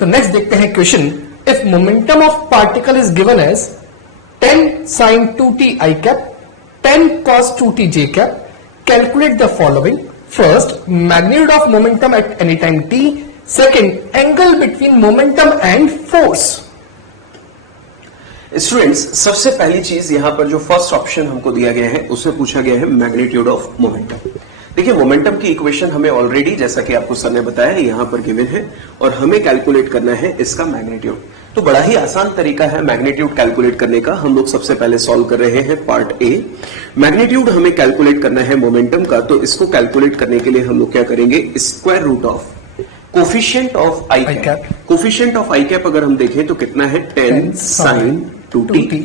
तो नेक्स्ट देखते हैं question, if momentum of particle is given as 10 sin 2t I cap, 10 cos 2t j cap, calculate the following. First, magnitude of momentum at any time t. Second, angle between momentum and force. Students, सबसे पहली चीज यहां पर जो first option हमको दिया गया है उसमें पूछा गया है मैग्नीट्यूड ऑफ मोमेंटम। देखिए, मोमेंटम की इक्वेशन हमें ऑलरेडी, जैसा कि आपको सर ने बताया, यहां पर गिवन है और हमें कैलकुलेट करना है इसका मैग्नीट्यूड। तो बड़ा ही आसान तरीका है मैग्नीट्यूड कैलकुलेट करने का। हम लोग सबसे पहले सॉल्व कर रहे हैं पार्ट ए। मैग्नीट्यूड हमें कैलकुलेट करना है मोमेंटम का, तो इसको कैलकुलेट करने के लिए हम लोग क्या करेंगे, square root of coefficient of I cap. Coefficient of I cap अगर हम देखें तो कितना है, 10 sin 2t,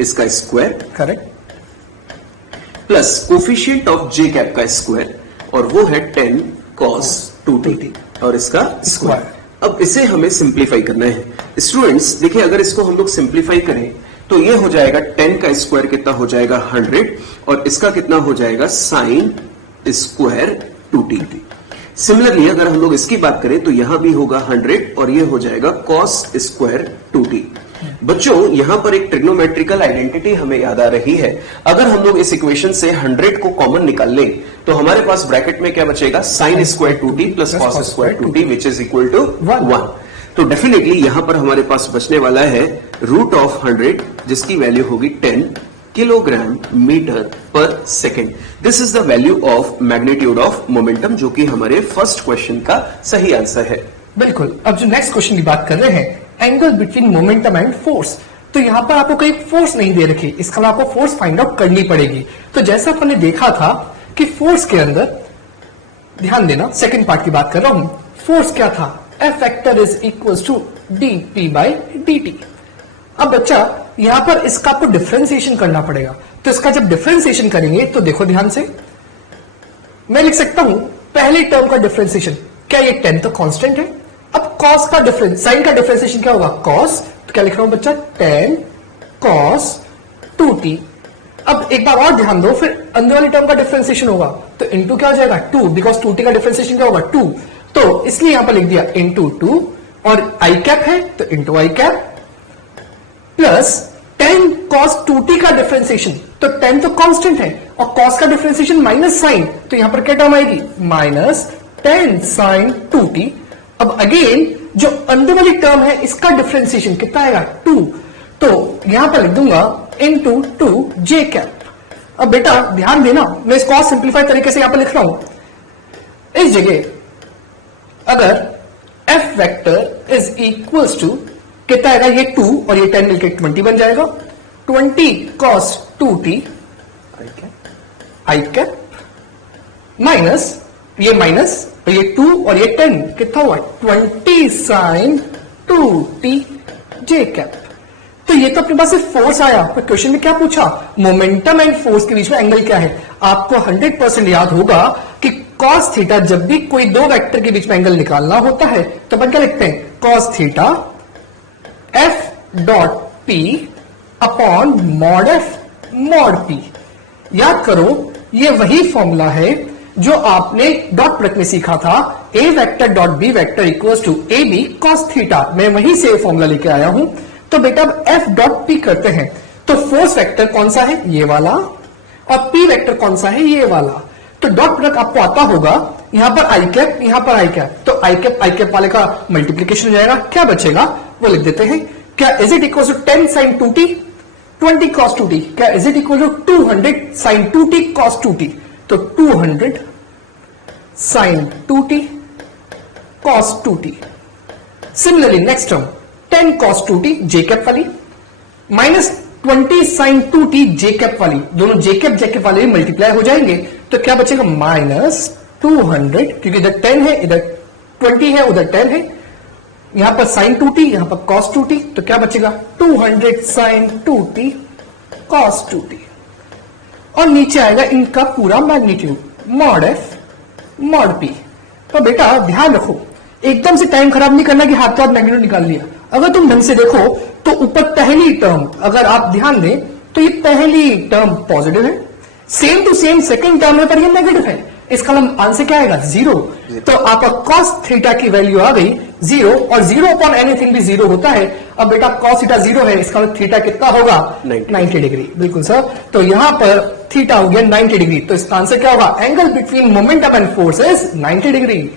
इसका square, correct, plus coefficient of J cap का स्क्वायर, और वो है 10 cos 2t और इसका स्क्वायर। अब इसे हमें सिंप्लीफाई करना है। स्टूडेंट्स देखिए, अगर इसको हम लोग सिंप्लीफाई करें तो ये हो जाएगा 10 का स्क्वायर कितना हो जाएगा 100, और इसका कितना हो जाएगा साइन स्क्वायर 2t। सिमिलरली अगर हम लोग इसकी बात करें तो यहां भी होगा 100 और ये हो जाएगा कॉस स्क्वायर 2t। बच्चों, यहां पर एक ट्रिग्नोमेट्रिकल आइडेंटिटी हमें याद आ रही है। अगर हम लोग इस इक्वेशन से 100 को कॉमन निकाल लें तो हमारे पास ब्रैकेट में क्या बचेगा, sine square 2t plus cos square 2t which is equal to 1। तो डेफिनेटली यहां पर हमारे पास बचने वाला है रूट ऑफ 100, जिसकी वैल्यू होगी 10 kilogram metre per second. This is the value of magnitude of momentum, जो कि हमारे फर्स्ट क्वेश्चन का सही आंसर है। बिल्कुल। अब जो नेक्स्ट क्वेश्चन की बात कर रहे हैं, angle between momentum and force. तो यहां पर आपको कोई फोर्स नहीं दे रखी, इसका मतलब आपको फोर्स फाइंड आउट करनी पड़ेगी। तो जैसा अपन ने देखा था कि फोर्स के अंदर, ध्यान देना, सेकंड पार्ट की बात कर रहा हूं, फोर्स क्या था, F vector is equal to dp by dt। अब बच्चा यहां पर इसका आपको डिफरेंशिएशन करना पड़ेगा। तो इसका जब डिफरेंशिएशन करेंगे तो देखो ध्यान से, मैं लिख सकता हूं पहले टर्म का डिफरेंशिएशन, क्या ये 10 तो कांस्टेंट है। अब कॉस का डिफरेंस, साइन का डिफरेंशिएशन क्या होगा, कॉस, तो क्या लिख रहा हूं बच्चा, 10 cos 2t। अब एक बार और ध्यान दो, फिर अंदर वाली टर्म का डिफरेंशिएशन होगा तो इनटू क्या हो जाएगा 2, बिकॉज 2t का डिफरेंशिएशन क्या होगा 2, तो इसलिए यहां पर लिख दिया इनटू 2, और आई कैप है तो into I cap, plus 10 cos 2t का डिफरेंशिएशन, तो 10 तो कांस्टेंट है और cos का डिफरेंशिएशन माइनस साइन, तो यहां पर क्या टर्म आएगी, माइनस 10 sin 2t। अब अगेन जो अंदर वाली टर्म है इसका डिफरेंशिएशन कितना आएगा 2, तो यहां पर लिख दूंगा इनटू 2 j कैप। अब बेटा ध्यान देना, मैं इसको और सिंप्लीफाई तरीके से यहां पर लिख रहा हूं। इस जगह अगर F vector is equals to कितना आएगा, ये 2 और ये 10 मिलकर 20 बन जाएगा, 20 cos 2t आई कैप माइनस ये माइनस और ये 2 और ये 10 कितना हुआ 20 sin 2t j कैप। तो ये तो अपने पास सिर्फ फोर्स आया, पर क्वेश्चन में क्या पूछा, मोमेंटम एंड फोर्स के बीच में एंगल क्या है। आपको 100% याद होगा कि cos थीटा, जब भी कोई दो वेक्टर के बीच में एंगल निकालना होता है तो अपन क्या लिखते हैं, cos theta F dot P upon mod F mod P। याद करो, ये वही फॉर्मूला है जो आपने डॉट प्रोडक्ट में सीखा था, A vector dot B vector equals to AB cos theta. मैं वहीं से फॉर्मूला लेके आया हूं। तो बेटा अब F डॉट P करते हैं, तो फोर्स वेक्टर कौन सा है, ये वाला, और P वेक्टर कौन सा है, ये वाला। तो डॉट प्रोडक्ट आपको आता होगा, यहां पर आई कैप, यहां पर आई कैप, तो आई कैप वाले का मल्टीप्लीकेशन हो जाएगा, क्या बचेगा वो लिख देते हैं। क्या is it equal to 10 sin 2t 20 cos 2t, क्या is it equal to 200 sin 2t cos 2t, तो 200 sin 2t cos 2t। Similarly next term 10 cos 2t j cap वाली minus 20 sin 2t j cap वाली, दोनों j cap वाले multiply हो जाएंगे, तो क्या बचेगा माइनस 200, क्योंकि इधर 10 है, इधर 20 है, उधर 10 है, यहां पर sin 2t, यहां पर cos 2t, तो क्या बचेगा 200 sin 2t cos 2t। और नीचे आएगा इनका पूरा magnitude mod F mod P। तो बेटा ध्यान रखो, एकदम से टाइम खराब नहीं करना कि हाथ तो हाथ मैग्नीट्यूड निकाल लिया। अगर तुम ढंग से देखो तो ऊपर पहली टर्म अगर आप ध्यान दें तो ये पहली टर्म पॉजिटिव है, same to same second term में पर ये नेगेटिव है, इसका आंसर क्या आएगा 0। तो आपका cos थीटा की वैल्यू आ गई जीरो, और जीरो अपॉन एनीथिंग भी जीरो होता है। अब बेटा cos थीटा जीरो है, इसका मतलब थीटा कितना होगा? 90 डिग्री। बिल्कुल सर, तो यहां पर थीटा हो गया 90 डिग्री, तो इसका आंसर क्या होगा? Angle between momentum and force is 90 degree.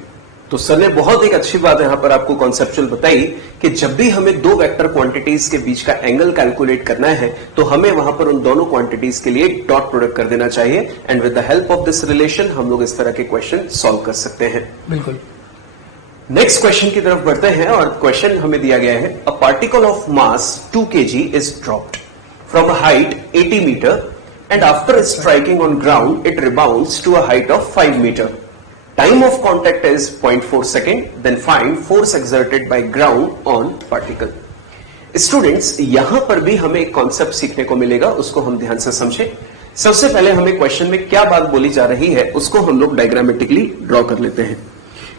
तो सर ने बहुत एक अच्छी बात यहां पर आपको कॉन्सेप्चुअल बताई कि जब भी हमें दो वेक्टर क्वांटिटीज के बीच का एंगल कैलकुलेट करना है तो हमें वहां पर उन दोनों क्वांटिटीज के लिए डॉट प्रोडक्ट कर देना चाहिए, and with the help of this relation हम लोग इस तरह के क्वेश्चन सॉल्व कर सकते हैं। बिल्कुल। नेक्स्ट क्वेश्चन की तरफ बढ़ते हैं, और क्वेश्चन हमें दिया गया है, a particle of mass 2 kg is dropped from a height 80 metre and after striking on ground it rebounds to a height of 5 metre. Time of contact is 0.4 second. Then find force exerted by ground on particle. Students, यहां पर भी हमें एक concept सीखने को मिलेगा, उसको हम ध्यान से समझें। सबसे पहले हमें क्वेश्चन में क्या बात बोली जा रही है उसको हम लोग डायग्रामेटिकली ड्रॉ कर लेते हैं।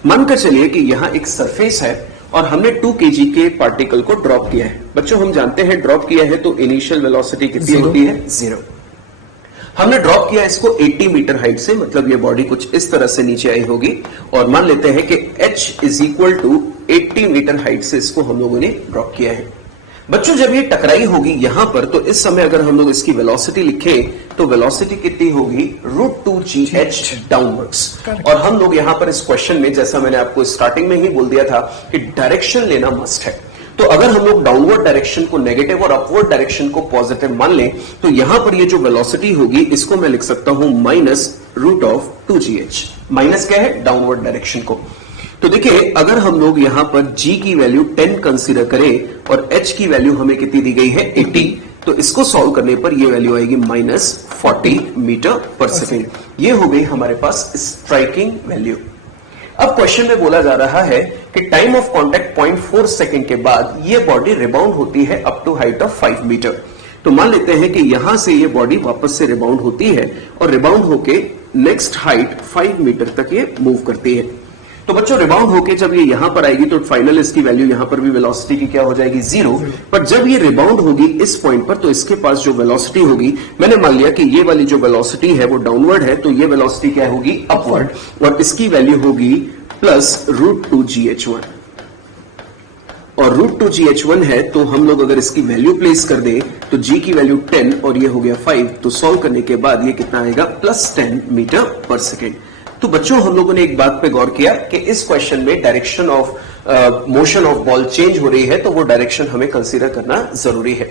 मानकर चलिए कि यहां एक सरफेस है और हमने 2 kg के पार्टिकल को ड्रॉप किया है। बच्चों हम जानते हैं ड्रॉप किया है तो इनिशियल वेलोसिटी कितनी होती है? 0। हमने ड्रॉप किया इसको 80 मीटर हाइट से, मतलब ये बॉडी कुछ इस तरह से नीचे आई होगी, और मान लेते हैं कि h is equal to 80 metre height से इसको हम लोगों ने ड्रॉप किया है। बच्चों जब ये टकराई होगी यहां पर, तो इस समय अगर हम लोग इसकी वेलोसिटी लिखें तो वेलोसिटी कितनी होगी? √2gh downwards. और हम लोग यहां पर इस क्वेश्चन में, जैसा मैंने आपको स्टार्टिंग में ही बोल दिया था कि डायरेक्शन लेना मस्ट है, तो अगर हम लोग डाउनवर्ड डायरेक्शन को नेगेटिव और अपवर्ड डायरेक्शन को पॉजिटिव मान लें तो यहां पर ये जो वेलोसिटी होगी इसको मैं लिख सकता हूं -√2gh। माइनस क्या है? डाउनवर्ड डायरेक्शन को। तो देखिए अगर हम लोग यहां पर g की वैल्यू 10 कंसीडर करें और h की वैल्यू हमें कितनी दी गई है? 80, तो इसको सॉल्व करने पर ये वैल्यू आएगी -40 मीटर पर सेकेंड। ये हो गई हमारे पास स्ट्राइकिंग वैल्यू। अब क्वेश्चन में बोला जा रहा है कि टाइम ऑफ कांटेक्ट 0.4 सेकंड के बाद ये बॉडी रिबाउंड होती है up to height of 5 metre. तो मान लेते हैं कि यहां से ये बॉडी वापस से रिबाउंड होती है और रिबाउंड होके नेक्स्ट हाइट 5 मीटर तक ये मूव करती है। तो बच्चों रिबाउंड होके जब ये यहां पर आएगी तो फाइनल इसकी वैल्यू यहां पर भी वेलोसिटी की क्या हो जाएगी? 0। पर जब ये रिबाउंड होगी इस पॉइंट पर तो इसके पास जो वेलोसिटी होगी, मैंने मान लिया कि ये वाली जो वेलोसिटी है वो डाउनवर्ड है, तो ये वेलोसिटी क्या होगी? अपवर्ड, और इसकी वैल्यू होगी +√2gh1। और √2gh1 है तो हम लोग अगर इसकी वैल्यू प्लेस कर दें तो g की वैल्यू 10 और ये हो गया 5, तो सॉल्व करने के बाद ये कितना आएगा? +10 मीटर पर सेकेंड। तो बच्चों हम लोगों ने एक बात पे गौर किया कि इस क्वेश्चन में direction of motion of ball change हो रही है, तो वो डायरेक्शन हमें कंसीडर करना जरूरी है।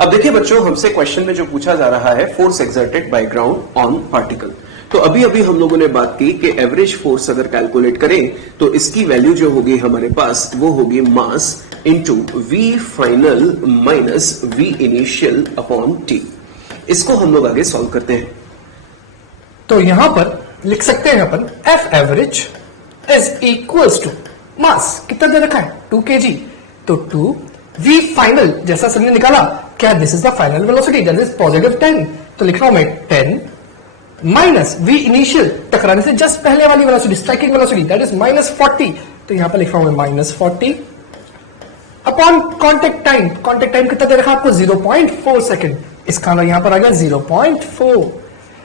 अब देखिए बच्चों हमसे क्वेश्चन में जो पूछा जा रहा है, force exerted by ground on particle. तो अभी अभी हम लोगों ने बात की कि एवरेज फोर्स अगर कैलकुलेट करें तो इसकी वैल्यू जो होगी हमारे पास वो होगी mass into v final minus v initial upon t। इसको हम लोग आगे सॉल्व करते हैं। तो यहां पर लिख सकते हैं अपन F average is equals to mass कितना दे रखा है? 2 kg, तो 2 v फाइनल जैसा सर ने निकाला, क्या this is the final velocity that is +10, तो लिख रहा हूं मैं 10 माइनस v इनिशियल टकराने से जस्ट पहले वाली velocity, striking velocity that is -40, तो यहां पर लिख रहा हूं मैं -40 upon contact time. Contact time कितना दे रखा आपको? 0.4 सेकंड। इसका यहां पर आ गया 0.4।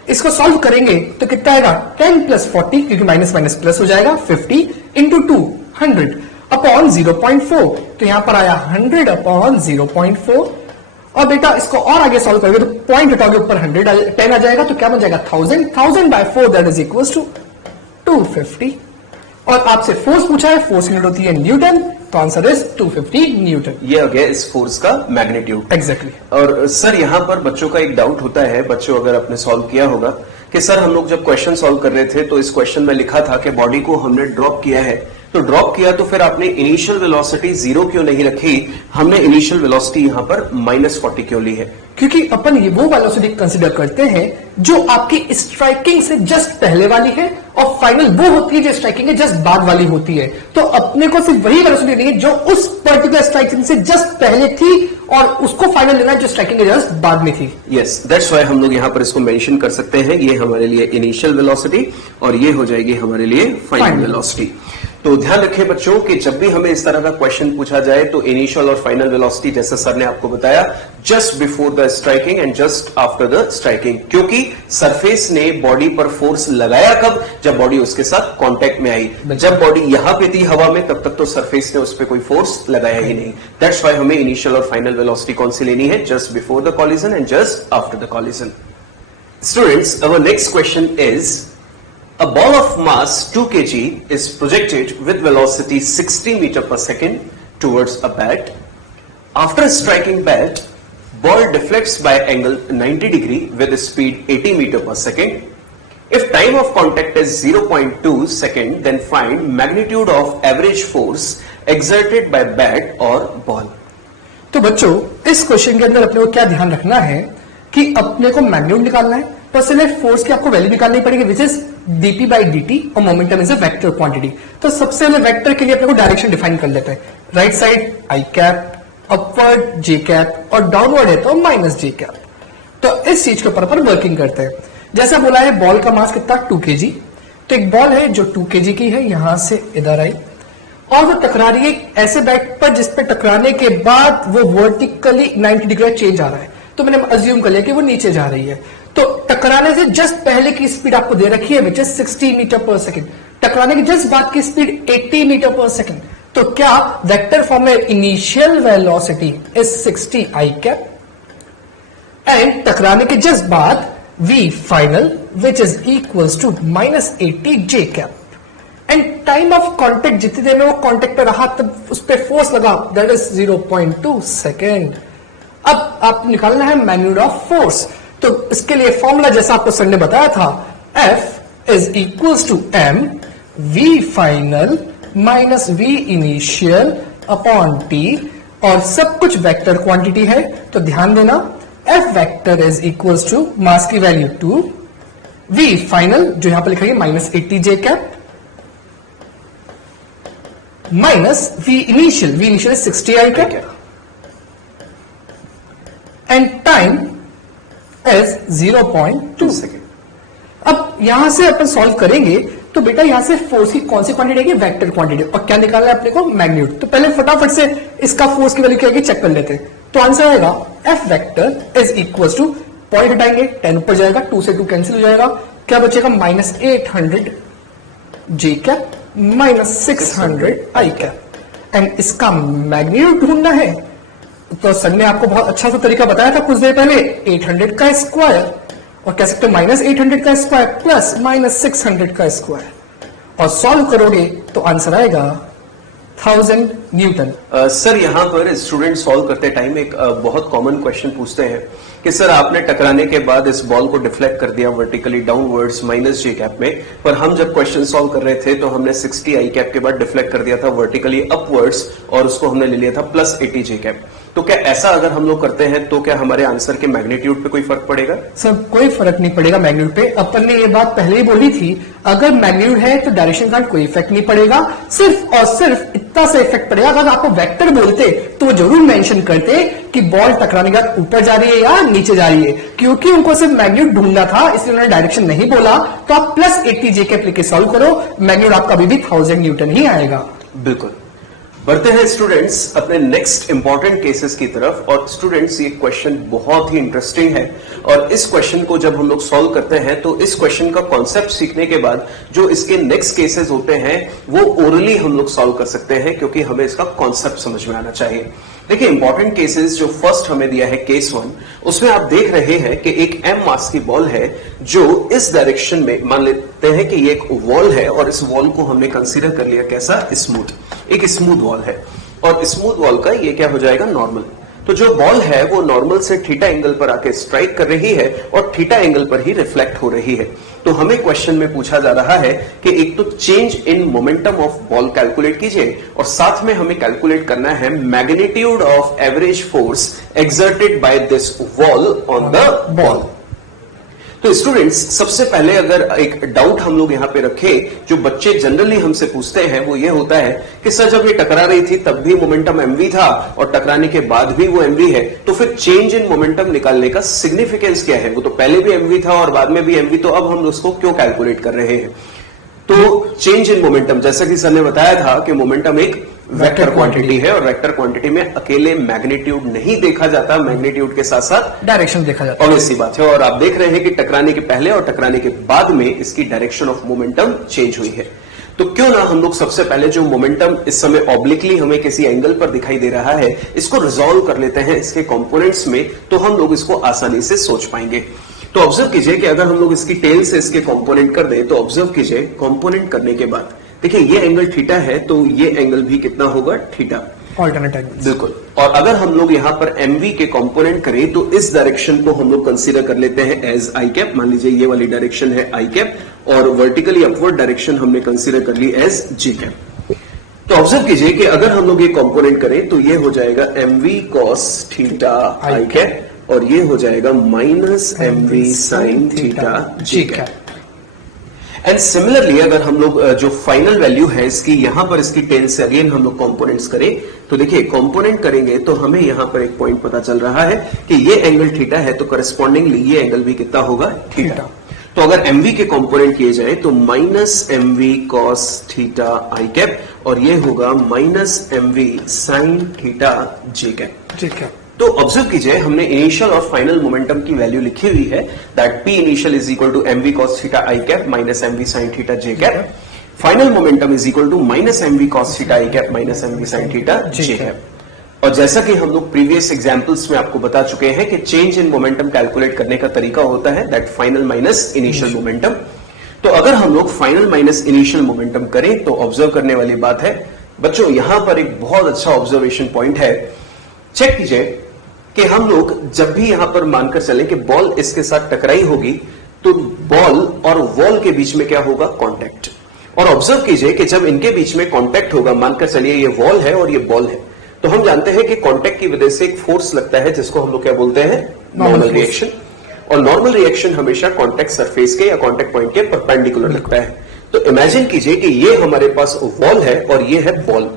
इसको सॉल्व करेंगे तो कितना आएगा? 10 + 40, क्योंकि माइनस माइनस प्लस हो जाएगा, 50 × 2 100 अपॉन 0.4, तो यहां पर आया 100 अपॉन 0.4। और बेटा इसको और आगे सॉल्व करोगे तो पॉइंट हटाओगे ऊपर 10 आ जाएगा, तो क्या बन जाएगा? 1000 by 4 that is equals to 250। और आपसे फोर्स पूछा है, फोर्स यूनिट होती है न्यूटन, तो आंसर इज 250 न्यूटन। ये हो गया इस फोर्स का मैग्नीट्यूड। एग्जैक्टली। और सर यहां पर बच्चों का एक डाउट होता है, बच्चों अगर आपने सॉल्व किया होगा कि सर हम लोग जब क्वेश्चन सॉल्व कर रहे थे तो इस क्वेश्चन में लिखा था कि बॉडी को हमने ड्रॉप किया है, तो ड्रॉप किया तो फिर आपने इनिशियल वेलोसिटी 0 क्यों नहीं रखी? हमने इनिशियल वेलोसिटी यहां पर -40 क्यों ली है? क्योंकि अपन ये वो वेलोसिटी कंसीडर करते हैं जो आपकी स्ट्राइकिंग से जस्ट पहले वाली है, और फाइनल वो होती है जो स्ट्राइकिंग के जस्ट बाद वाली होती है। तो अपने को सिर्फ वही वेलोसिटी लेनी है जो उस पर्टिकुलर स्ट्राइकिंग से जस्ट पहले थी, और उसको फाइनल लेना है जो स्ट्राइकिंग के जस्ट बाद में थी। यस, दैट्स व्हाई हम लोग यहां पर इसको मेंशन कर सकते हैं, ये हमारे लिए इनिशियल वेलोसिटी और ये हो जाएगी हमारे लिए फाइनल वेलोसिटी। तो ध्यान रखें बच्चों कि जब भी हमें इस तरह का क्वेश्चन पूछा जाए तो इनिशियल और फाइनल वेलोसिटी जैसा सर ने आपको बताया just before the striking and just after the striking, क्योंकि सरफेस ने बॉडी पर फोर्स लगाया कब, जब बॉडी उसके साथ कांटेक्ट में आई। जब बॉडी यहां पे थी हवा में तब तक तो सरफेस ने उस पर कोई फोर्स लगाया ही नहीं। दैट्स व्हाई हमें इनिशियल और फाइनल वेलोसिटी कौन सी लेनी है, just before the collision and just after the collision. Students, our next question is a ball of mass 2 kg is projected with velocity 60 meter per second towards a bat. After striking bat, ball deflects by angle 90 degree with a speed 80 meter per second. If time of contact is 0.2 second, then find magnitude of average force exerted by bat or ball. तो बच्चों इस question के अंदर अपने को क्या ध्यान रखना है कि अपने को मैग्नीट्यूड निकालना है, तो इसलिए फोर्स की आपको वैल्यू निकालनी पड़ेगी which is dp by dt और momentum is a vector quantity. तो सबसे पहले वेक्टर के लिए अपने को डायरेक्शन डिफाइन कर लेते हैं। Right side I cap, upward J cap और डाउनवर्ड है तो माइनस जे कैप। तो इस चीज के ऊपर अपन वर्किंग करते हैं। जैसा बोला है बॉल का मास कितना 2 kg, तो एक बॉल है जो 2 kg की है, यहां से इधर आई और वो टकरा रही है ऐसे बैट पर जिसपे टकराने के बाद वो वर्टिकली 90 डिग्री चेंज आ रहा है। तो मैंने अज्यूम कर लिया कि वो नीचे जा रही है। तो टकराने से जस्ट पहले की स्पीड आपको दे रखी है which is 60 metre per second, टकराने के जस्ट बाद की स्पीड 80 मीटर पर सेकेंड। तो क्या वेक्टर फॉर्म में initial velocity is 60 I cap and टकराने के जस्ट बाद v final which is equals to -80 J cap and time of contact जितनी देर में वो कांटेक्ट पे रहा तब उस पर फोर्स लगा दैट इज 0.2 सेकेंड। अब आप निकालना है मैग्नीट्यूड ऑफ फोर्स। तो इसके लिए फॉर्मूला जैसा आपको सर ने बताया था F is equals to m v final minus v initial upon t और सब कुछ वेक्टर क्वांटिटी है। तो ध्यान देना F vector is equals to mass की वैल्यू 2, v फाइनल जो यहां पर लिखा है -80 J cap minus v initial is 60 I cap and time is 0.2 second. अब यहां से अपन सॉल्व करेंगे तो बेटा यहां से फोर्स की कौन सी क्वांटिटी है, वेक्टर क्वांटिटी, और क्या निकालना है अपने को मैग्नीट्यूड। तो पहले फटाफट से इसका फोर्स की वैल्यू क्या है चेक कर लेते हैं। तो आंसर आएगा F vector is equal to, point हटाएंगे 10 ऊपर जाएगा, 2 से 2 कैंसिल हो जाएगा, क्या बचेगा -800 जे कैप -600 आई कैप एंड इसका मैग्नीट्यूड ढूंढना है। तो सर ने आपको बहुत अच्छा सा तरीका बताया था कुछ देर पहले, 800 का स्क्वायर और कह सकते -800 का स्क्वायर प्लस -600 का स्क्वायर और सॉल्व करोगे तो आंसर आएगा 1000 न्यूटन। सर यहां पर स्टूडेंट सॉल्व करते टाइम एक बहुत कॉमन क्वेश्चन पूछते हैं कि सर आपने टकराने के बाद इस बॉल को डिफ्लेक्ट कर दिया वर्टिकली डाउनवर्ड्स माइनस जे कैप में, पर हम जब क्वेश्चन सॉल्व कर रहे थे तो हमने 60 आई कैप के बाद डिफ्लेक्ट कर दिया था वर्टिकली अपवर्ड्स और उसको हमने ले लिया था +80 जे कैप। तो क्या ऐसा अगर हम लोग करते हैं तो क्या हमारे आंसर के मैग्नीट्यूड पे कोई फर्क पड़ेगा? सर कोई फर्क नहीं पड़ेगा मैग्नीट्यूड पे। अपन ने ये बात पहले ही बोली थी, अगर मैग्नीट्यूड है तो डायरेक्शन का कोई इफेक्ट नहीं पड़ेगा, सिर्फ और सिर्फ इतना सा इफेक्ट पड़ेगा अगर आपको वेक्टर बोलते तो जरूर मेंशन करते कि बॉल टकराने के बाद ऊपर जा रही है या नीचे जा रही है। क्योंकि उनको सिर्फ मैग्नीट्यूड ढूंढना था इसलिए उन्होंने डायरेक्शन नहीं बोला। तो आप +80 जे कैप लेके सॉल्व करो, मैग्नीट्यूड आपका अभी भी 1000 न्यूटन ही आएगा। बिल्कुल। बढ़ते हैं स्टूडेंट्स अपने नेक्स्ट इंपॉर्टेंट केसेस की तरफ। और स्टूडेंट्स ये क्वेश्चन बहुत ही इंटरेस्टिंग है और इस क्वेश्चन को जब हम लोग सॉल्व करते हैं तो इस क्वेश्चन का कॉन्सेप्ट सीखने के बाद जो इसके नेक्स्ट केसेस होते हैं वो ओरली हम लोग सॉल्व कर सकते हैं, क्योंकि हमें इसका कॉन्सेप्ट समझ में आना चाहिए। देखिए इंपॉर्टेंट केसेस जो फर्स्ट हमें दिया है केस 1, उसमें आप देख रहे हैं कि एक m मास की बॉल है जो इस डायरेक्शन में, मान लेते हैं कि ये एक वॉल है और इस वॉल को हमने कंसीडर कर लिया कैसा, स्मूथ, एक स्मूथ वॉल है और स्मूथ वॉल का ये क्या हो जाएगा, नॉर्मल। तो जो बॉल है वो नॉर्मल से थीटा एंगल पर आके स्ट्राइक कर रही है और थीटा एंगल पर ही रिफ्लेक्ट हो रही है। तो हमें क्वेश्चन में पूछा जा रहा है कि एक तो change in momentum of ball calculate कीजिए और साथ में हमें कैलकुलेट करना है magnitude of average force exerted by this wall on the ball. तो स्टूडेंट्स सबसे पहले अगर एक डाउट हम लोग यहां पे रखें जो बच्चे जनरली हमसे पूछते हैं वो ये होता है कि सर जब ये टकरा रही थी तब भी मोमेंटम mv था और टकराने के बाद भी वो mv है, तो फिर चेंज इन मोमेंटम निकालने का सिग्निफिकेंस क्या है? वो तो पहले भी mv था और बाद में भी mv, तो अब हम उसको क्यों कैलकुलेट कर रहे हैं? तो चेंज इन मोमेंटम, जैसा कि सर ने बताया था कि मोमेंटम एक वेक्टर क्वांटिटी है और वेक्टर क्वांटिटी में अकेले मैग्नीट्यूड नहीं देखा जाता, मैग्नीट्यूड के साथ साथ डायरेक्शन देखा जाता है। ऑब्वियस सी बात है। और आप देख रहे हैं कि टकराने के पहले और टकराने के बाद में इसकी डायरेक्शन ऑफ मोमेंटम चेंज हुई है। तो क्यों ना हम लोग सबसे पहले जो मोमेंटम इस समय ऑब्लिकली हमें किसी एंगल पर दिखाई दे रहा है, इसको रिजॉल्व कर लेते हैं इसके कंपोनेंट्स में, तो हम लोग इसको आसानी से सोच पाएंगे। तो ऑब्जर्व कीजिए कि अगर हम लोग इसकी टेल से इसके कंपोनेंट कर दें, तो ऑब्जर्व कीजिए कंपोनेंट करने के बाद देखिए ये एंगल थीटा है, तो ये एंगल भी कितना होगा, थीटा, ऑल्टरनेट एंगल। बिल्कुल। और अगर हम लोग यहां पर एमवी के कंपोनेंट करें तो इस डायरेक्शन को हम लोग कंसीडर कर लेते हैं एज आई कैप। मान लीजिए ये वाली डायरेक्शन है आई कैप और वर्टिकली अपवर्ड डायरेक्शन हमने कंसीडर कर ली एज जी कैप। तो ऑब्जर्व कीजिए कि अगर हम लोग ये कंपोनेंट करें तो ये हो जाएगा M V cos theta I cap और ये हो जाएगा minus M V sine theta J cap. And similarly अगर हम लोग जो फाइनल वैल्यू है इसकी यहां पर इसकी टेल से अगेन हम लोग कंपोनेंट्स करें, तो देखिए कंपोनेंट करेंगे तो हमें यहां पर एक पॉइंट पता चल रहा है कि ये एंगल थीटा है, तो करस्पॉन्डिंगली ये एंगल भी कितना होगा, थीटा। तो अगर एमवी के कंपोनेंट किए जाए तो minus M V cos theta I cap और ये होगा minus M V sine theta J cap. ठीक है। तो ऑब्जर्व कीजिए हमने इनिशियल और फाइनल मोमेंटम की वैल्यू लिखी हुई है, that P initial is equal to M V cos theta I cap minus M V sine theta J cap. Final momentum is equal to minus M V cos theta I cap minus M V sine theta J cap. और जैसा कि हम लोग previous examples में आपको बता चुके हैं कि चेंज इन मोमेंटम कैलकुलेट करने का तरीका होता है that final minus initial momentum. तो अगर हम लोग फाइनल माइनस इनिशियल मोमेंटम करें तो ऑब्जर्व करने वाली बात है बच्चों, यहां पर एक बहुत अच्छा ऑब्जर्वेशन पॉइंट है। चेक कीजिए कि हम लोग जब भी यहां पर मानकर चले कि बॉल इसके साथ टकराई होगी तो बॉल और वॉल के बीच में क्या होगा, कांटेक्ट। और ऑब्जर्व कीजिए कि जब इनके बीच में कांटेक्ट होगा, मानकर चलिए ये वॉल है और ये बॉल है, तो हम जानते हैं कि कांटेक्ट की वजह से एक फोर्स लगता है जिसको हम लोग क्या बोलते हैं, नॉर्मल रिएक्शन। और नॉर्मल रिएक्शन हमेशा कांटेक्ट सरफेस के या कांटेक्ट पॉइंट के परपेंडिकुलर लगता है। तो इमेजिन कीजिए कि ये हमारे पास वॉल है और ये है बॉल।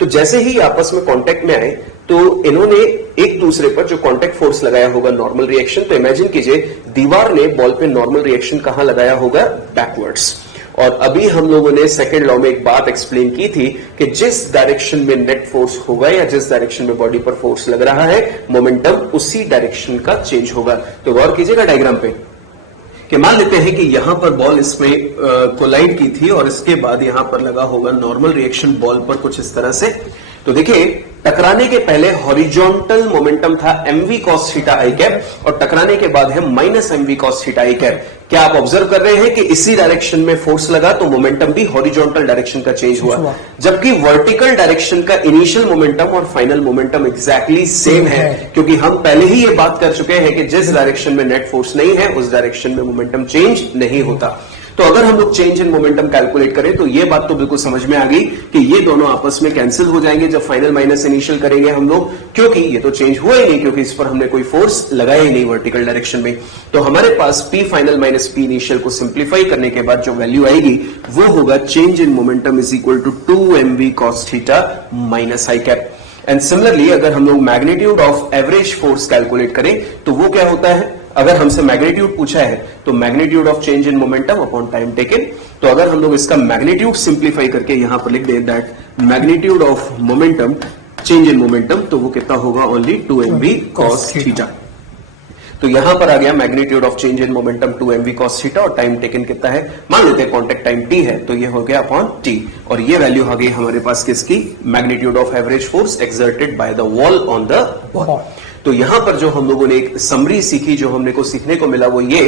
तो जैसे ही आपस में कांटेक्ट में आए तो इन्होंने एक दूसरे पर जो कांटेक्ट फोर्स लगाया होगा, नॉर्मल रिएक्शन, तो इमेजिन कीजिए दीवार ने बॉल पे नॉर्मल रिएक्शन कहां लगाया होगा, बैकवर्ड्स। और अभी हम लोगों ने सेकंड लॉ में एक बात एक्सप्लेन की थी कि जिस डायरेक्शन में नेट फोर्स होगा या जिस डायरेक्शन में बॉडी पर फोर्स लग रहा है, मोमेंटम उसी डायरेक्शन का चेंज होगा। तो गौर कीजिएगा डायग्राम पे कि मान लेते हैं कि यहां पर बॉल इसमें कोलाइड की थी और इसके बाद यहां पर लगा होगा नॉर्मल रिएक्शन बॉल पर कुछ इस तरह से। तो देखिए टकराने के पहले हॉरिजॉन्टल मोमेंटम था mv cos theta I cap और टकराने के बाद है minus mv cos theta I cap. क्या आप ऑब्जर्व कर रहे हैं कि इसी डायरेक्शन में फोर्स लगा तो मोमेंटम भी हॉरिजॉन्टल डायरेक्शन का चेंज हुआ, जबकि वर्टिकल डायरेक्शन का इनिशियल मोमेंटम और फाइनल मोमेंटम एग्जैक्टली सेम है, क्योंकि हम पहले ही ये बात कर चुके हैं कि जिस डायरेक्शन में नेट फोर्स नहीं है उस डायरेक्शन में मोमेंटम चेंज नहीं होता। तो अगर हम लोग चेंज इन मोमेंटम कैलकुलेट करें तो ये बात तो बिल्कुल समझ में आ गई कि ये दोनों आपस में कैंसिल हो जाएंगे जब फाइनल माइनस इनिशियल करेंगे हम लोग, क्योंकि ये तो चेंज हुआ ही नहीं, क्योंकि इस पर हमने कोई फोर्स लगाया ही नहीं वर्टिकल डायरेक्शन में। तो हमारे पास P final minus P initial को सिंप्लीफाई करने के बाद जो वैल्यू आएगी वो होगा change in momentum is equal to 2mv cos theta minus I cap. And similarly अगर हम लोग magnitude of average force calculate करें तो वो क्या होता है, अगर हमसे मैग्नीट्यूड पूछा है तो magnitude of change in momentum upon time taken. तो अगर हम लोग इसका मैग्नीट्यूड सिंप्लीफाई करके यहां पर लिख दें that magnitude of momentum change in momentum, तो वो कितना होगा, ओनली 2mv cos थीटा। तो यहां पर आ गया magnitude of change in momentum 2mv cos theta और टाइम टेकन कितना है, मान लेते हैं कांटेक्ट टाइम t है तो ये हो गया अपॉन t और ये वैल्यू आ गई हमारे पास किसकी, magnitude of average force exerted by the wall on the wall. तो यहां पर जो हम लोगों ने एक समरी सीखी, जो हमने को सीखने को मिला वो ये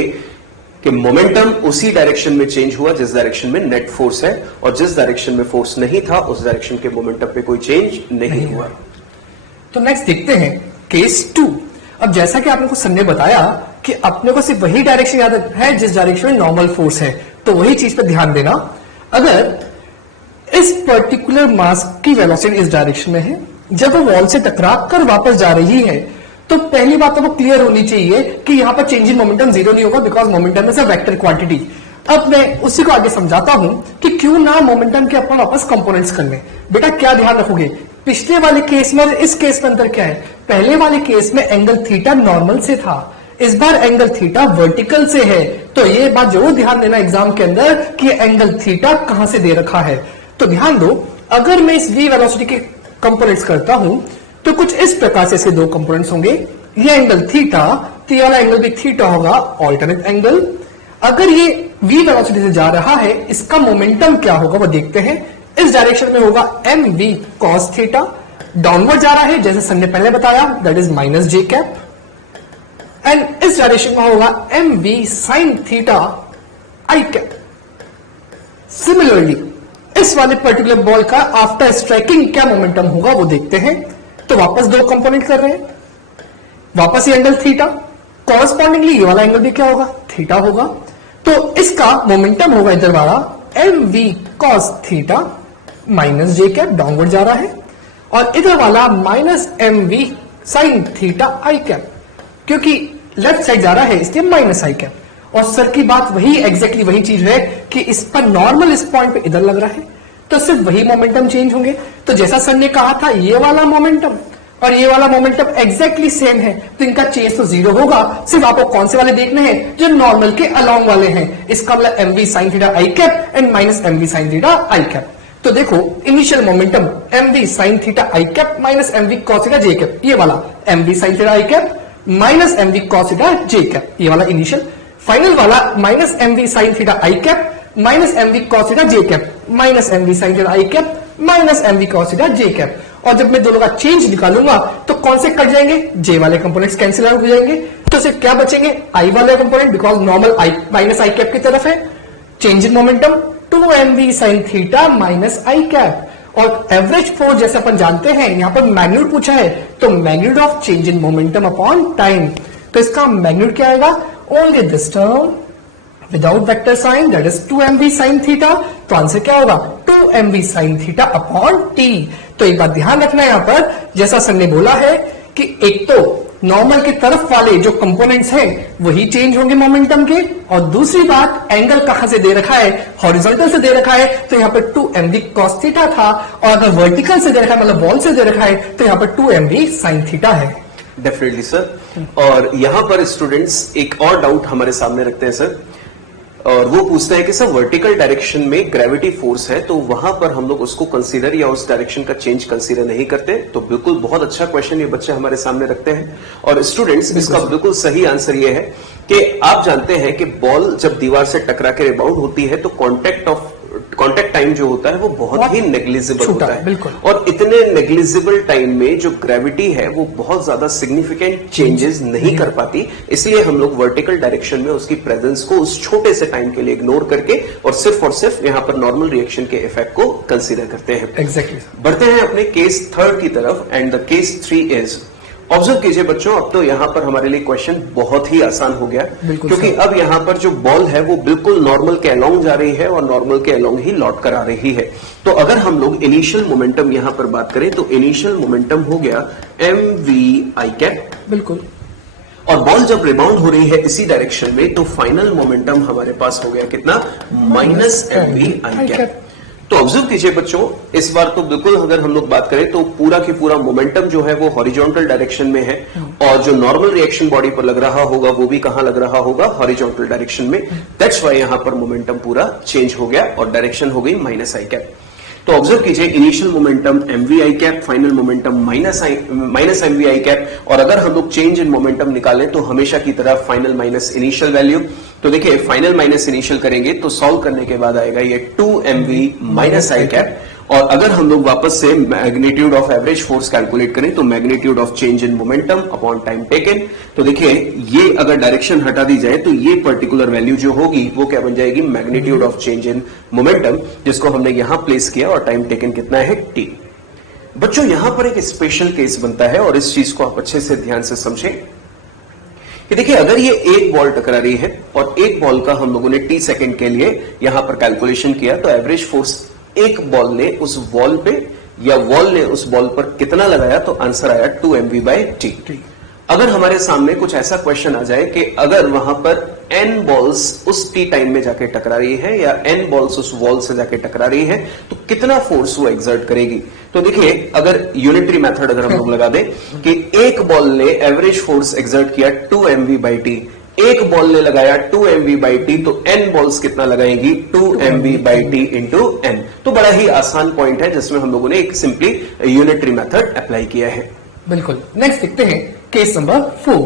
कि मोमेंटम उसी डायरेक्शन में चेंज हुआ जिस डायरेक्शन में नेट फोर्स है और जिस डायरेक्शन में फोर्स नहीं था उस डायरेक्शन के मोमेंटम पे कोई चेंज नहीं हुआ। तो नेक्स्ट देखते हैं केस 2। अब जैसा कि आपने को सर ने बताया कि अपने को सिर्फ वही डायरेक्शन याद है जिस डायरेक्शन में नॉर्मल फोर्स है, तो वही चीज पर ध्यान देना। अगर इस पर्टिकुलर मास की वेलोसिटी इस डायरेक्शन में है, जब वो वॉल से टकरा कर वापस जा रही है, तो पहली बात तो वो क्लियर होनी चाहिए कि यहां पर चेंज इन मोमेंटम जीरो नहीं होगा, because momentum is a vector quantity. अब मैं उसी को आगे समझाता हूं कि क्यों ना मोमेंटम के अपन वापस कंपोनेंट्स कर लें। बेटा क्या ध्यान रखोगे, पिछले वाले केस में और इस केस में अंतर क्या है, पहले वाले केस में एंगल थीटा नॉर्मल से था, इस बार एंगल थीटा वर्टिकल से है, तो तो ये बात जरूर ध्यान देना एग्जाम के अंदर कि एंगल थीटा कहां से दे रखा है। तो ध्यान दो, अगर मैं इस v वेलोसिटी के कंपोनेंट्स करता हूं तो कुछ इस प्रकार से इसके दो कंपोनेंट्स होंगे। ये एंगल थीटा, तो ये वाला एंगल भी थीटा होगा, ऑल्टरनेट एंगल। अगर ये v वेलोसिटी से जा रहा है, इसका मोमेंटम क्या होगा वो देखते हैं। इस डायरेक्शन में होगा mv cos थीटा, डाउनवर्ड जा रहा है जैसे सर ने पहले बताया, that is minus J cap. And इस डायरेक्शन में होगा mv sin theta I cap. Similarly इस वाले पर्टिकुलर बॉल का आफ्टर स्ट्राइकिंग क्या मोमेंटम होगा वो देखते हैं। तो वापस दो कंपोनेंट कर रहे हैं, वापस ये एंगल थीटा, कॉरस्पॉन्डिंगली ये वाला एंगल भी क्या होगा, थीटा होगा। तो इसका मोमेंटम होगा इधर वाला mv cos थीटा माइनस जे कैप, डाउनवर्ड जा रहा है, और इधर वाला minus mv sin theta I cap, क्योंकि लेफ्ट साइड जा रहा है इसलिए माइनस आई कैप। और सर की बात वही एग्जैक्टली वही चीज है कि इस पर नॉर्मल इस पॉइंट पे इधर लग रहा है, तो सिर्फ वही मोमेंटम चेंज होंगे। तो जैसा सर ने कहा था ये वाला मोमेंटम और ये वाला मोमेंटम एग्जैक्टली सेम है, तो इनका चेंज तो जीरो होगा। सिर्फ आपको कौन से वाले देखने हैं, जो नॉर्मल के अलोंग वाले हैं। इसका मतलब mv sin theta I cap and minus mv sin theta I cap. तो देखो initial momentum mv sin theta I cap minus mv cos theta J cap, ये वाला mv sin theta I cap minus mv cos theta J cap, ये वाला initial. Final वाला minus mv sin theta I cap minus mv cos theta J cap minus mv sin theta I cap minus mv cos theta J cap. और जब मैं दोनों का change निकालूंगा तो कौन से कट जाएंगे, जे वाले कंपोनेंट्स कैंसिल आउट हो जाएंगे, तो सिर्फ क्या बचेंगे, आई वाले component, because normal I minus I cap की तरफ है। Change in momentum 2mv sin theta minus I cap. और एवरेज फोर्स जैसे अपन जानते हैं, यहां पर मैग्नीट्यूड पूछा है, तो magnitude of change in momentum upon time. तो इसका मैग्नीट्यूड क्या आएगा, only this term without vector sign, that is 2mv sin theta. तो आंसर क्या होगा, 2mv sin theta upon T. तो एक बात ध्यान रखना यहां पर, जैसा सर ने बोला है कि एक तो नॉर्मल की तरफ वाले जो कंपोनेंट्स हैं वही चेंज होंगे मोमेंटम के, और दूसरी बात एंगल कहां से दे रखा है, हॉरिजॉन्टल से दे रखा है, तो यहां पर 2mv cos थीटा था, और अगर वर्टिकल से दे रखा है मतलब वॉल से दे रखा है, तो यहां पर 2mv sin थीटा है। Definitely sir. और यहां पर स्टूडेंट्स एक और डाउट हमारे सामने रखते हैं सर, और वो पूछते हैं कि सर वर्टिकल डायरेक्शन में ग्रेविटी फोर्स है, तो वहां पर हम लोग उसको कंसीडर या उस डायरेक्शन का चेंज कंसीडर नहीं करते। तो बिल्कुल बहुत अच्छा क्वेश्चन ये बच्चे हमारे सामने रखते हैं। और स्टूडेंट्स इसका बिल्कुल सही आंसर ये है कि आप जानते हैं कि बॉल जब दीवार से टकरा के रिबाउंड होती है तो कॉन्टैक्ट टाइम जो होता है वो बहुत ही नेग्लिजिबल होता है। और इतने नेग्लिजिबल टाइम में जो ग्रेविटी है वो बहुत ज्यादा सिग्निफिकेंट चेंजेस नहीं कर पाती, इसलिए हम लोग वर्टिकल डायरेक्शन में उसकी प्रेजेंस को उस छोटे से टाइम के लिए इग्नोर करके और सिर्फ यहां पर नॉर्मल रिएक्शन के इफेक्ट को कंसीडर करते हैं। एग्जैक्टली। बढ़ते हैं अपने केस थर्ड की तरफ, and the case 3 is, observe कीजिए बच्चों, अब तो यहां पर हमारे लिए क्वेश्चन बहुत ही आसान हो गया, क्योंकि अब यहां पर जो बॉल है वो बिल्कुल नॉर्मल के अलोंग जा रही है और नॉर्मल के अलोंग ही लौट कर आ रही है। तो अगर हम लोग इनिशियल मोमेंटम यहां पर बात करें तो इनिशियल मोमेंटम हो गया mv आई कैप, बिल्कुल। और बॉल जब रिबाउंड हो रही है इसी डायरेक्शन में तो फाइनल मोमेंटम हमारे पास हो गया कितना, माइनस mv आई कैप। तो ऑब्जर्व कीजिए बच्चों, इस बार तो बिल्कुल अगर हम लोग बात करें तो पूरा की पूरा मोमेंटम जो है वो हॉरिजॉन्टल डायरेक्शन में है, और जो नॉर्मल रिएक्शन बॉडी पर लग रहा होगा वो भी कहां लग रहा होगा, हॉरिजॉन्टल डायरेक्शन में। दैट्स वाई यहां पर मोमेंटम पूरा चेंज हो गया और डायरेक्शन हो गई माइनस आई कैप। तो ऑब्जर्व कीजिए, initial momentum mv I cap, final momentum minus mv I cap, और अगर हम लोग चेंज इन मोमेंटम निकालें तो हमेशा की तरह फाइनल माइनस इनिशियल वैल्यू। तो देखिए फाइनल माइनस इनिशियल करेंगे तो सॉल्व करने के बाद आएगा ये 2mv माइनस आई कैप, और अगर हम लोग वापस से magnitude of average force calculate करें तो magnitude of change in momentum upon time taken. तो देखिए ये अगर डायरेक्शन हटा दी जाए तो ये पर्टिकुलर वैल्यू जो होगी वो क्या बन जाएगी, magnitude of change in momentum, जिसको हमने यहां प्लेस किया, और टाइम टेकन कितना है, t। बच्चों यहां पर एक स्पेशल केस बनता है और इस चीज को आप अच्छे से ध्यान से समझें कि देखिए अगर ये एक बॉल टकरा रही है और एक बॉल का हम लोगों ने t सेकंड के लिए यहां पर कैलकुलेशन किया, तो एवरेज फोर्स एक बॉल ने उस वॉल पे या वॉल ने उस बॉल पर कितना लगाया, तो आंसर आया 2mv बाई टी। अगर हमारे सामने कुछ ऐसा क्वेश्चन आ जाए कि अगर वहां पर n बॉल्स उस टी टाइम में जाके टकरा रही है या n बॉल्स उस वॉल से जाके टकरा रही है, तो कितना फोर्स वो एक्सर्ट करेगी। तो देखिए अगर यूनिटरी मेथड अगर हम लोग लगा दें कि एक बॉल ने एवरेज फोर्स एक्सर्ट किया 2mv बाई टी, एक बॉल ने लगाया 2mv/t, तो n बॉल्स कितना लगाएंगी 2mv/t इंटू n। तो बड़ा ही आसान पॉइंट है जिसमें हम लोगों ने एक सिंपली यूनिटरी मेथड अप्लाई किया है। बिल्कुल। नेक्स्ट देखते हैं केस नंबर 4।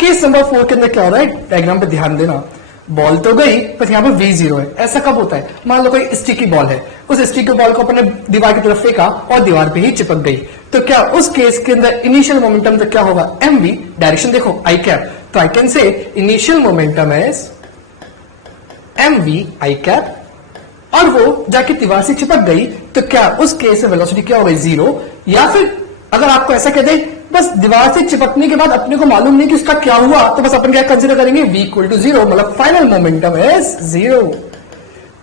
केस नंबर 4 के अंदर क्या हो रहा है, डायग्राम पे ध्यान देना। बॉल तो गई पर यहाँ पर v0 है। ऐसा कब होता है, मान लो कोई स्टिकी बॉल है, उस स्टिकी बॉल को अपने दीवार की तरफ फेंका और दीवार पे ही चिपक गई, तो क्या उस केस के अंदर इनिशियल मोमेंटम तो क्या होगा mv, डायरेक्शन देखो i कैप, तो I can say initial momentum is mv i cap, और वो जाके दीवार से चिपक गई, तो क्या उस केस में वेलोसिटी क्या हो गई 0, या फिर अगर आपको ऐसा कह दे बस दीवार से चिपकने के बाद अपने को मालूम नहीं कि उसका क्या हुआ, तो बस अपन क्या कंसीडर करेंगे v इक्वल टू 0, मतलब फाइनल मोमेंटम इज 0।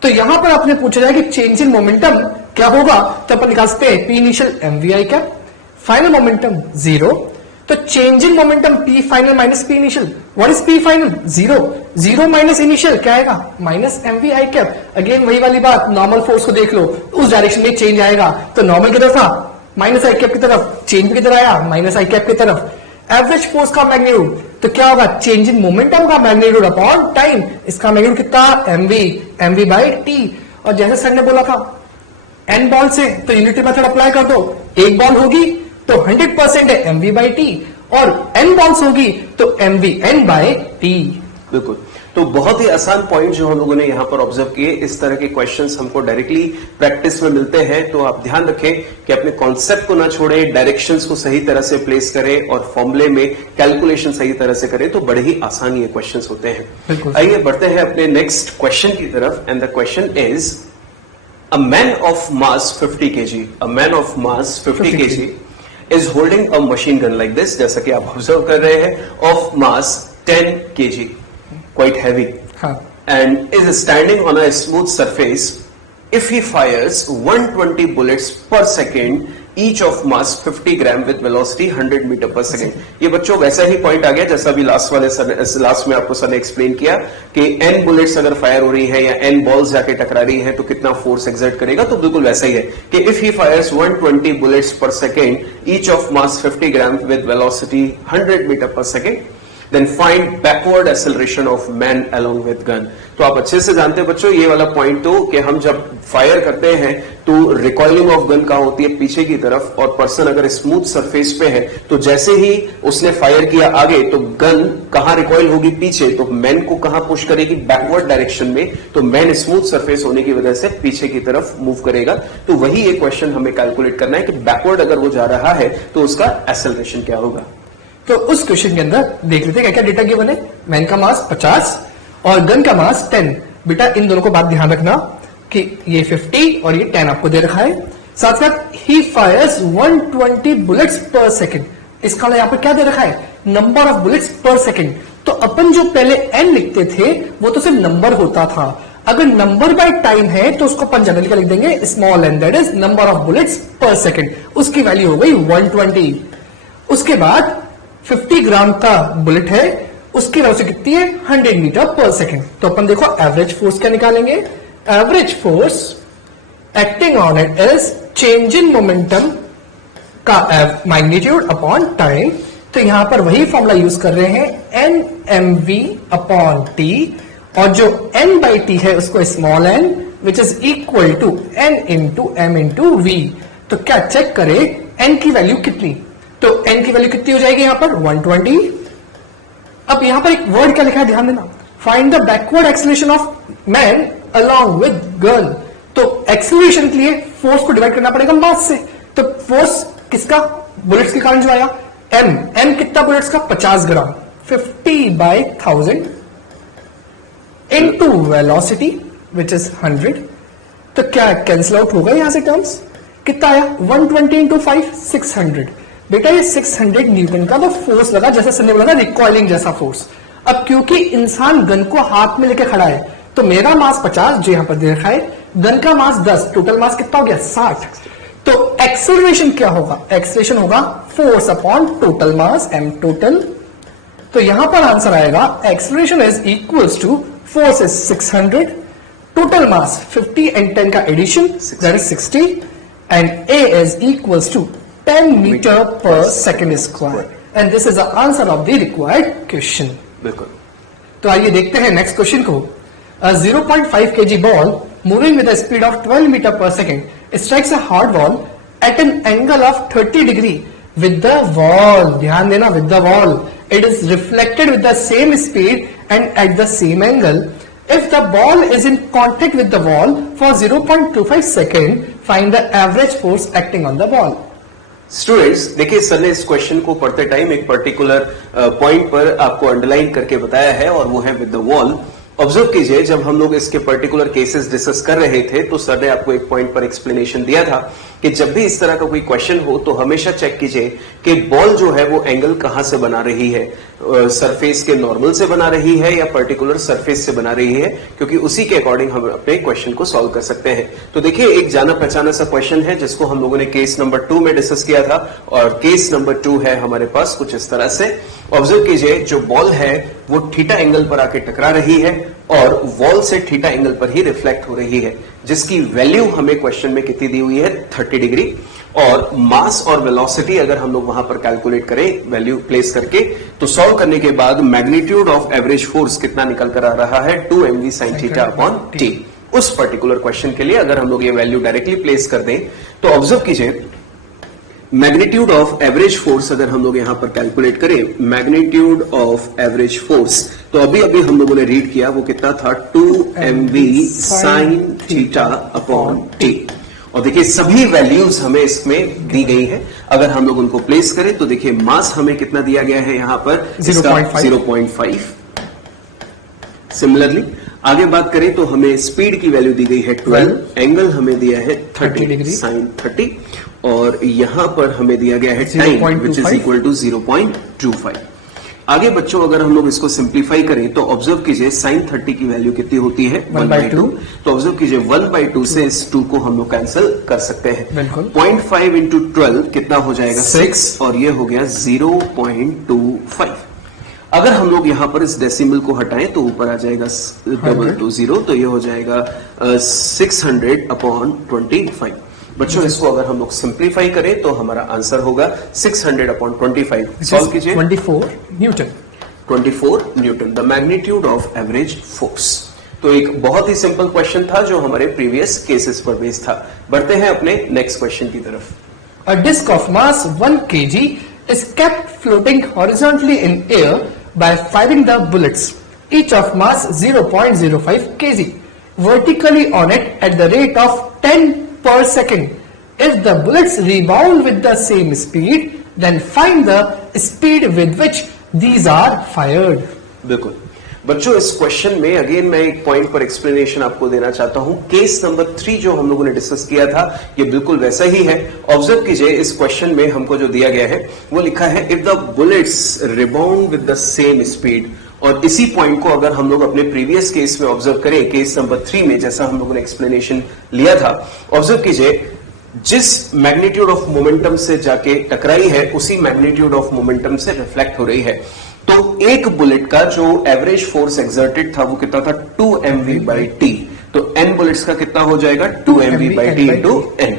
तो यहां पर आपने पूछा जाए कि चेंज इन मोमेंटम क्या होगा, तो अपन निकाल सकते हैं p initial mv i cap, final momentum 0, तो change in momentum p final minus p initial, what is p final 0, 0 minus initial क्या आएगा minus mv i cap. Again वही वाली बात, नॉर्मल फोर्स को देख लो, उस डायरेक्शन में चेंज आएगा, तो नॉर्मल किधर था माइनस आई कैप की तरफ, चेंज किधर आया माइनस आई कैप की तरफ। एवरेज फोर्स का मैग्नीट्यूड तो क्या होगा चेंज इन मोमेंटम का मैग्नीट्यूड अपॉन टाइम, इसका मैग्नीट्यूड कितना mv बाई टी। और जैसे सर ने बोला था n बॉल से, तो यूनिटरी मेथड अप्लाई कर दो, एक बॉल होगी तो 100% है mv बाई टी, और n बॉल्स होगी तो mv n बाई टी। बिल्कुल। तो बहुत ही आसान पॉइंट जो हम लोगों ने यहां पर ऑब्जर्व किए, इस तरह के क्वेश्चंस हमको डायरेक्टली प्रैक्टिस में मिलते हैं। तो आप ध्यान रखें कि अपने कॉन्सेप्ट को ना छोड़ें, डायरेक्शंस को सही तरह से प्लेस करें और फॉर्मूले में कैलकुलेशन सही तरह से करें, तो बड़े ही आसान ये क्वेश्चंस होते हैं। आइए बढ़ते हैं अपने नेक्स्ट क्वेश्चन की तरफ, and the question is a man of mass 50 kg, a man of mass 50 kg is holding a machine gun like this, जैसा कि आप ऑब्जर्व कर रहे हैं, of mass 10 kg, quite heavy, and is standing on a smooth surface. If he fires 120 bullets per second, each of mass 50 gram with velocity 100 meter per second. ये बच्चों वैसा ही point आ गया जैसा भी लास्ट में आपको सर ने एक्सप्लेन किया कि n बुलेट्स अगर फायर हो रही है या n बॉल्स जाके टकरा रही है तो कितना फोर्स एक्सर्ट करेगा, तो बिल्कुल वैसा ही है कि if he fires 120 bullets per second, each of mass 50 gram with velocity 100 metre per second, then find backward acceleration of man along with gun. तो आप अच्छे से जानते हैं बच्चों ये वाला पॉइंट, तो कि हम जब फायर करते हैं तो रिकॉइलिंग ऑफ गन कहां होती है पीछे की तरफ, और पर्सन अगर स्मूथ सरफेस पे है तो जैसे ही उसने फायर किया आगे तो गन कहां रिकॉइल होगी पीछे, तो मैन को कहां पुश करेगी बैकवर्ड डायरेक्शन में, तो मैन स्मूथ सरफेस होने की वजह से पीछे की तरफ मूव करेगा। तो वही एक क्वेश्चन हमें कैलकुलेट करना है कि बैकवर्ड अगर वो जा रहा है तो उसका एक्सेलरेशन क्या होगा। तो उस क्वेश्चन के अंदर देख लेते हैं क्या क्या डेटा गिवन है। मैन का मास 50 और गन का मास 10। बेटा इन दोनों को बात ध्यान रखना कि ये 50 और ये 10 आपको दे रखा है। साथ साथ ही फायर्स 120 बुलेट्स पर सेकंड, इसका यहाँ पर क्या दे रखा है नंबर ऑफ बुलेट्स पर सेकंड। तो अपन जो पहले n लिखते थे वो तो सिर्फ नंबर होता था, अगर नंबर बाय टाइम है तो उसको अपन जनरली क्या लिख देंगे small n, that is number of bullets पर सेकंड। उसकी वैल्यू हो गई 120। उसके बाद 50 ग्राम का बुलेट है, उसकी वेलोसिटी कितनी है 100 मीटर पर सेकंड। तो अपन देखो एवरेज फोर्स क्या निकालेंगे, average force acting on it is change in momentum का मैग्नीट्यूड अपॉन टाइम। तो यहां पर वही फॉर्मूला यूज कर रहे हैं N M V upon T, और जो n बाई टी है उसको small n which is equal to n into M into V. तो क्या चेक करें n की वैल्यू कितनी, तो n की वैल्यू कितनी हो जाएगी यहां पर 120। अब यहां पर एक वर्ड क्या लिखा है ध्यान देना, find the backward acceleration of man along with gun. तो एक्सेलरेशन के लिए फोर्स को डिवाइड करना पड़ेगा मास से, तो फोर्स किसका बुलेट्स के कारण जो आया m कितना बुलेट्स का 50 ग्राम 50 by 1000 into velocity which is 100। तो क्या कैंसिल आउट होगा यहां से टर्म्स, कितना आया 120 इंटू 5 600। बेटा ये 600 न्यूटन का तो फोर्स लगा, जैसे सर ने बोला था रिकॉइलिंग जैसा फोर्स। अब क्योंकि इंसान गन को हाथ में लेके खड़ा है तो मेरा मास 50 जो यहां पर दे रखा है, गन का मास 10, टोटल मास कितना हो गया 60। तो एक्सेलरेशन क्या होगा, एक्सेलरेशन होगा force upon total mass m total. तो यहां पर आंसर आएगा acceleration is equals to force is 600, total mass 50 and 10 का addition that is 60, and a is equals to 10 meter per second square, and this is the answer of the required question. बिल्कुल। तो आइए देखते हैं next question को। 0.5 kg ball moving with a speed of 12 meter per second strikes a hard wall at an angle of 30 degree with the wall, ध्यान देना, with the wall it is reflected with the same speed and at the same angle. If the ball is in contact with the wall for 0.25 second, find the average force acting on the ball. Students देखिए, sir ने इस question को पढ़ते time एक particular point पर आपको underline करके बताया है और वो है विद द वॉल। ऑब्जर्व कीजिए, जब हम लोग इसके पर्टिकुलर केसेस डिस्कस कर रहे थे तो सर ने आपको एक पॉइंट पर एक्सप्लेनेशन दिया था कि जब भी इस तरह का कोई क्वेश्चन हो तो हमेशा चेक कीजिए कि बॉल जो है वो एंगल कहां से बना रही है, सरफेस के नॉर्मल से बना रही है या पर्टिकुलर सरफेस से बना रही है, क्योंकि उसी के अकॉर्डिंग हम अपने क्वेश्चन को सॉल्व कर सकते हैं। तो देखिए, एक जाना पहचाना सा क्वेश्चन है जिसको हम लोगों ने केस नंबर 2 में डिस्कस किया था और केस नंबर 2 है हमारे पास कुछ इस तरह से। ऑब्जर्व कीजिए, जो बॉल है वो थीटा एंगल पर आके टकरा रही है और वॉल से थीटा एंगल पर ही रिफ्लेक्ट हो रही है, जिसकी वैल्यू हमें क्वेश्चन में कितनी दी हुई है, 30 डिग्री। और मास और वेलोसिटी अगर हम लोग वहां पर कैलकुलेट करें वैल्यू प्लेस करके, तो सॉल्व करने के बाद मैग्नीट्यूड ऑफ एवरेज फोर्स कितना निकल कर आ रहा है, 2 mv sin theta upon T. उस पर्टिकुलर क्वेश्चन के लिए अगर हम लोग ये वैल्यू डायरेक्टली प्लेस कर दें तो ऑब्जर्व कीजिए, मैग्नीट्यूड ऑफ एवरेज फोर्स अगर हम लोग यहां पर कैलकुलेट करें, मैग्नीट्यूड ऑफ एवरेज फोर्स, तो अभी अभी हम लोगों ने रीड किया वो कितना था, 2 mv sin theta upon T. और देखिए, सभी वैल्यूज हमें इसमें दी गई है। अगर हम लोग उनको प्लेस करें तो देखिए, मास हमें कितना दिया गया है यहां पर, 0.5। सिमिलरली आगे बात करें तो हमें स्पीड की वैल्यू दी गई है 12, एंगल हमें दिया है 30 डिग्री sin 30, और यहां पर हमें दिया गया है time which is equal to 0.25। आगे बच्चों, अगर हम लोग इसको सिंप्लीफाई करें तो ऑब्जर्व कीजिए, sin 30 की वैल्यू कितनी होती है, 1/2। तो ऑब्जर्व कीजिए, 1/2 से इस 2 को हम लोग कैंसिल कर सकते हैं। 0.5 इंटू 12 कितना हो जाएगा, 6, और ये हो गया 0.25। अगर हम लोग यहां पर इस डेसिमल को हटाएं तो ऊपर आ जाएगा 220, तो ये हो जाएगा 600 अपॉन 25। बच्चों, इसको अगर हम लोग सिंप्लीफाई करें तो हमारा आंसर होगा 600 अपॉन 25। सॉल्व कीजिए, 24 Newton. 24 Newton the magnitude of average force. तो एक बहुत ही सिंपल क्वेश्चन था जो हमारे प्रीवियस केसेस पर बेस्ड था। बढ़ते हैं अपने नेक्स्ट क्वेश्चन की तरफ। A disk of mass 1 kg is kept floating horizontally in air by firing the bullets, each of mass 0.05 kg, vertically on it at the rate of 10 per second. If the bullets rebound with the same speed, then find the speed with which these are fired. बिल्कुल बच्चों, इस question में again मैं एक point पर explanation आपको देना चाहता हूं। केस नंबर 3 जो हम लोगों ने डिस्कस किया था, ये बिल्कुल वैसा ही है। ऑब्जर्व कीजिए, इस क्वेश्चन में हमको जो दिया गया है वो लिखा है, if the bullets rebound with the same speed. और इसी पॉइंट को अगर हम लोग अपने प्रीवियस केस में ऑब्जर्व करें, केस नंबर 3 में जैसा हम लोगों ने एक्सप्लेनेशन लिया था, ऑब्जर्व कीजिए, जिस मैग्नीट्यूड ऑफ मोमेंटम से जाके टकराई है उसी मैग्नीट्यूड ऑफ मोमेंटम से रिफ्लेक्ट हो रही है। तो एक बुलेट का जो एवरेज फोर्स एक्सर्टेड था वो कितना था, 2 mv/t। तो n बुलेट्स का कितना हो जाएगा, 2 mv/t इंटू n।